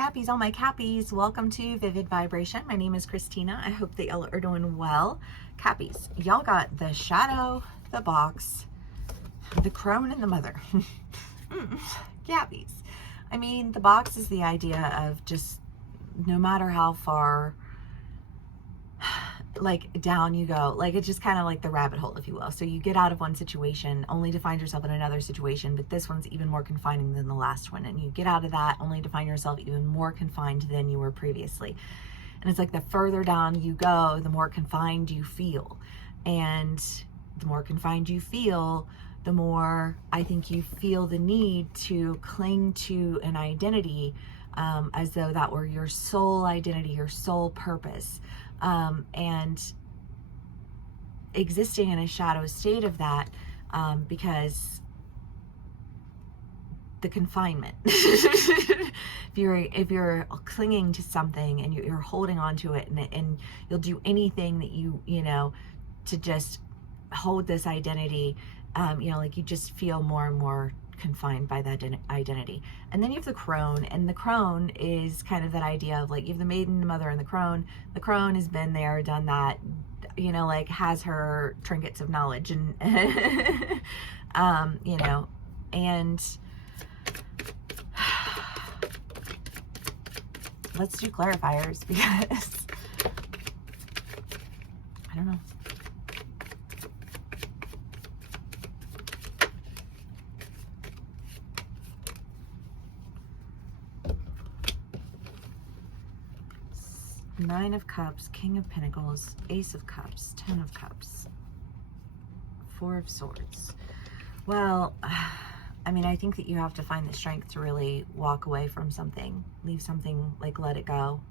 Cappies, all my Cappies, welcome to Vivid Vibration. My name is Christina. I hope that y'all are doing well. Cappies, y'all got the shadow, the box, the crone, and the mother. Cappies. I mean, the box is the idea of just no matter how far like down you go, like it's just kind of like the rabbit hole, if you will. So you get out of one situation only to find yourself in another situation, but this one's even more confining than the last one, and you get out of that only to find yourself even more confined than you were previously. And it's like the further down you go, the more confined you feel, and the more confined you feel, the more I think you feel the need to cling to an identity as though that were your sole identity, your sole purpose. And existing in a shadow state of that, because the confinement, if you're clinging to something and you're holding on to it, and you'll do anything that you know to just hold this identity, like you just feel more and more confined by that identity. And then you have the crone, and the crone is kind of that idea of like you have the maiden, the mother, and the crone. The crone has been there, done that, like has her trinkets of knowledge, and and let's do clarifiers because I don't know. Nine of Cups, King of Pentacles, Ace of Cups, Ten of Cups, Four of Swords. Well, I mean, I think that you have to find the strength to really walk away from something, leave something, like let it go,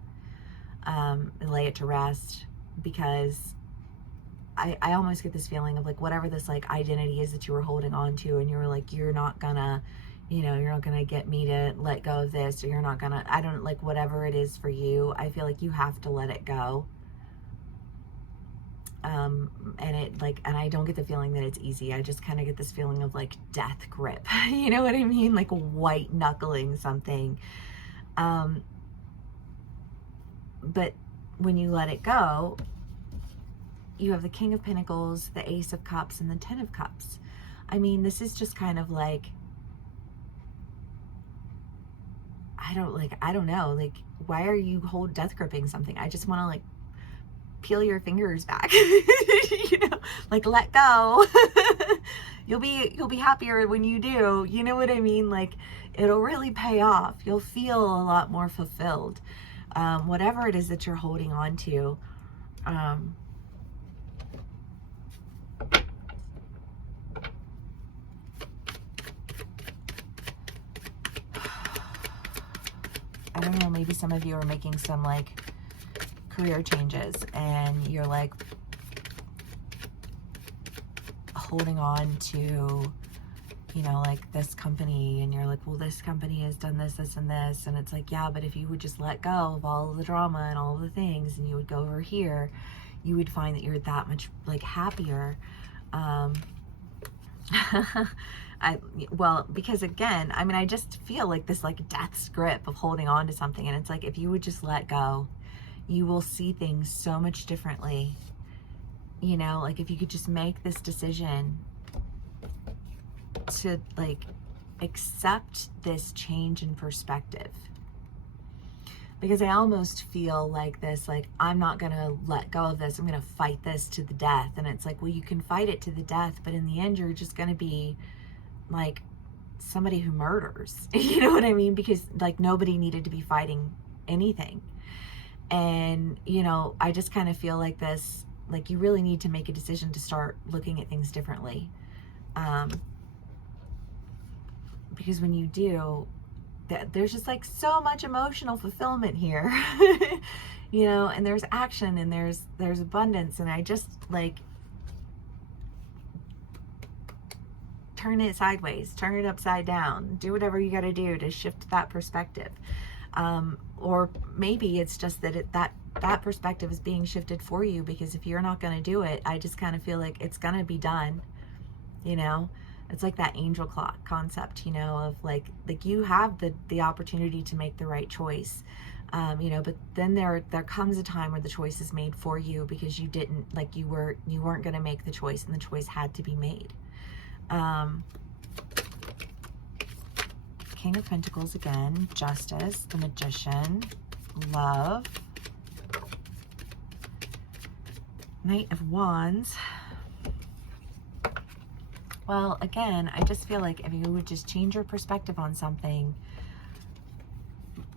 and lay it to rest, because I almost get this feeling of like whatever this like identity is that you were holding on to, and you were like, you're not gonna get me to let go of this, or you're not gonna, I don't, like whatever it is for you, I feel like you have to let it go. And I don't get the feeling that it's easy. I just kind of get this feeling of like death grip. You know what I mean? Like white knuckling something. But when you let it go, you have the King of Pentacles, the Ace of Cups, and the Ten of Cups. I mean, this is just kind of like, I don't know, like, why are you death gripping something? I just want to like peel your fingers back, like let go. You'll be happier when you do, you know what I mean? Like it'll really pay off. You'll feel a lot more fulfilled. Whatever it is that you're holding on to, I don't know, maybe some of you are making some like career changes, and you're like holding on to, like this company, and you're like, well, this company has done this, this, and this, and it's like, yeah, but if you would just let go of all of the drama and all of the things, and you would go over here, you would find that you're that much like happier. Because again, I mean, I just feel like this like death's grip of holding on to something, and it's like, if you would just let go, you will see things so much differently. Like if you could just make this decision to like accept this change in perspective. Because I almost feel like this, like, I'm not going to let go of this. I'm going to fight this to the death. And it's like, well, you can fight it to the death, but in the end, you're just going to be like somebody who murders. You know what I mean? Because like nobody needed to be fighting anything. And, I just kind of feel like this, like you really need to make a decision to start looking at things differently. Because when you do, there's just like so much emotional fulfillment here, and there's action, and there's abundance, and I just like turn it sideways, turn it upside down, do whatever you got to do to shift that perspective. Or maybe it's just that that perspective is being shifted for you, because if you're not going to do it, I just kind of feel like it's going to be done, It's like that angel clock concept, you know, of like you have the opportunity to make the right choice. You know, but then there comes a time where the choice is made for you because you didn't, like, you weren't going to make the choice, and the choice had to be made. King of Pentacles again, Justice, the Magician, Love, Knight of Wands. Well, again, I just feel like if you would just change your perspective on something,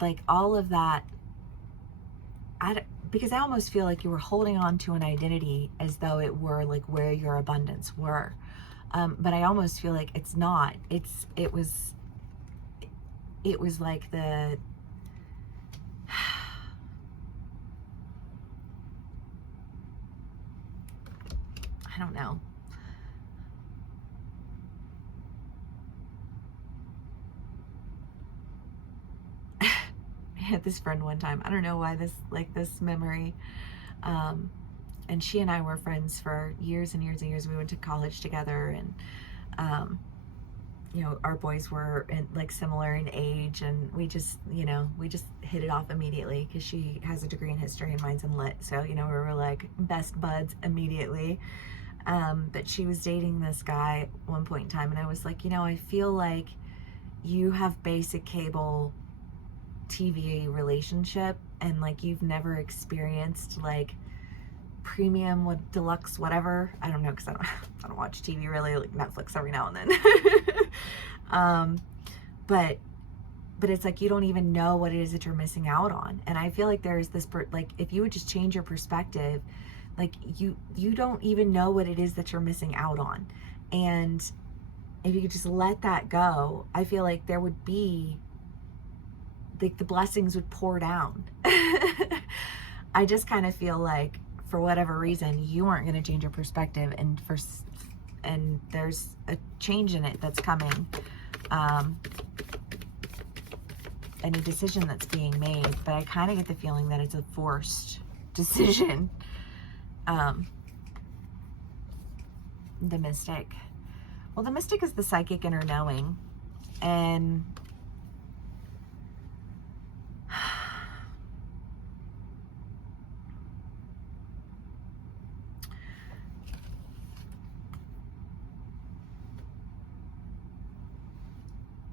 like all of that, because I almost feel like you were holding on to an identity as though it were like where your abundance were. But I almost feel like it's not. It was like the, I don't know. I had this friend one time. I don't know why this memory. And she and I were friends for years and years and years. We went to college together, and you know, our boys were similar in age, and we just hit it off immediately because she has a degree in history and mine's in lit. So, you know, we were like best buds immediately. But she was dating this guy at one point in time, and I was like, you know, I feel like you have basic cable TV relationship, and like you've never experienced like premium with deluxe whatever. I don't know, because I don't watch TV really, like Netflix every now and then. But it's like you don't even know what it is that you're missing out on. And I feel like there's this like, if you would just change your perspective, like you don't even know what it is that you're missing out on. And if you could just let that go, I feel like there would be like the blessings would pour down. I just kind of feel like for whatever reason you weren't going to change your perspective, and there's a change in it that's coming, and a decision that's being made, but I kind of get the feeling that it's a forced decision. The Mystic. Well, the Mystic is the psychic inner knowing, and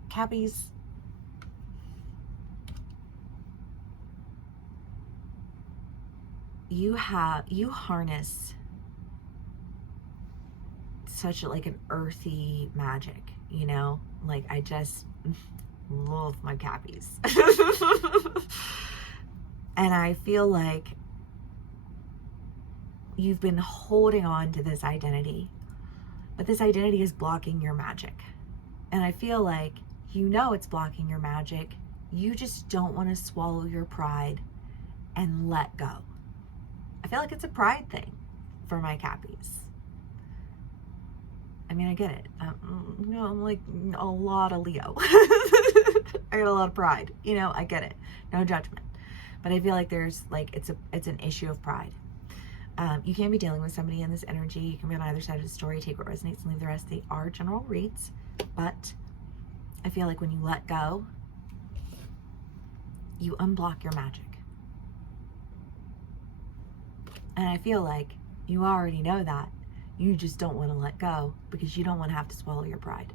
Cappies, you harness such like an earthy magic, you know, like I just love my Cappies. And I feel like you've been holding on to this identity, but this identity is blocking your magic. And I feel like, you know, it's blocking your magic. You just don't want to swallow your pride and let go. I feel like it's a pride thing for my Cappies. I mean, I get it. You know, I'm like a lot of Leo. I got a lot of pride. You know, I get it. No judgment. But I feel like there's like, it's an issue of pride. You can be dealing with somebody in this energy. You can be on either side of the story. Take what resonates and leave the rest. They are general reads. But I feel like when you let go, you unblock your magic. And I feel like you already know that. You just don't want to let go because you don't want to have to swallow your pride.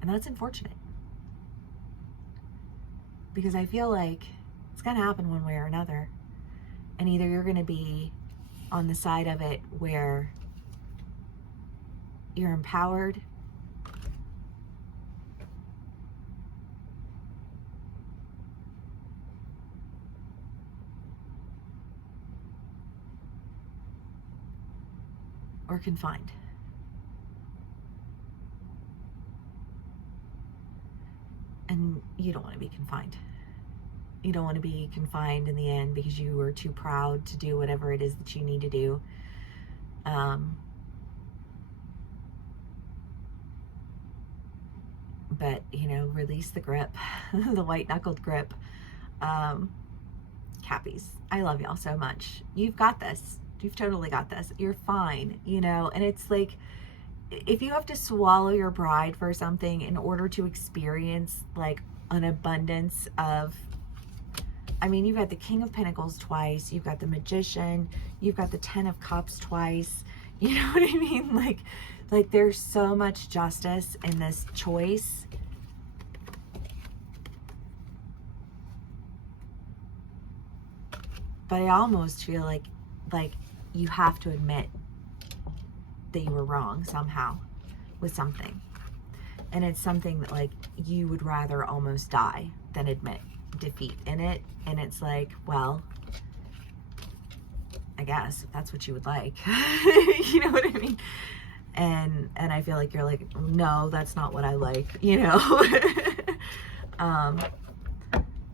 And that's unfortunate. Because I feel like it's going to happen one way or another. And either you're going to be on the side of it where you're empowered, or confined. And you don't want to be confined. You don't want to be confined in the end because you were too proud to do whatever it is that you need to do. But, you know, release the grip, the white-knuckled grip. Cappies, I love y'all so much. You've got this. You've totally got this. You're fine, you know, and it's like, if you have to swallow your pride for something in order to experience like an abundance of, I mean, you've got the King of Pentacles twice, you've got the Magician, you've got the Ten of Cups twice, you know what I mean? Like there's so much justice in this choice. But I almost feel like you have to admit that you were wrong somehow with something. And it's something that like you would rather almost die than admit defeat in it. And it's like, well, I guess if that's what you would like. You know what I mean? And I feel like you're like, no, that's not what I like, you know.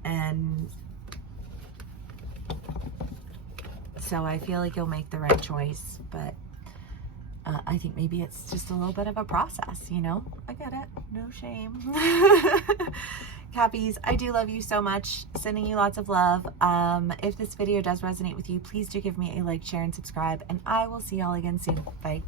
And so I feel like you'll make the right choice, but I think maybe it's just a little bit of a process, you know. I get it, no shame. Cappies, I do love you so much. Sending you lots of love. If this video does resonate with you, please do give me a like, share, and subscribe, and I will see y'all again soon. Bye.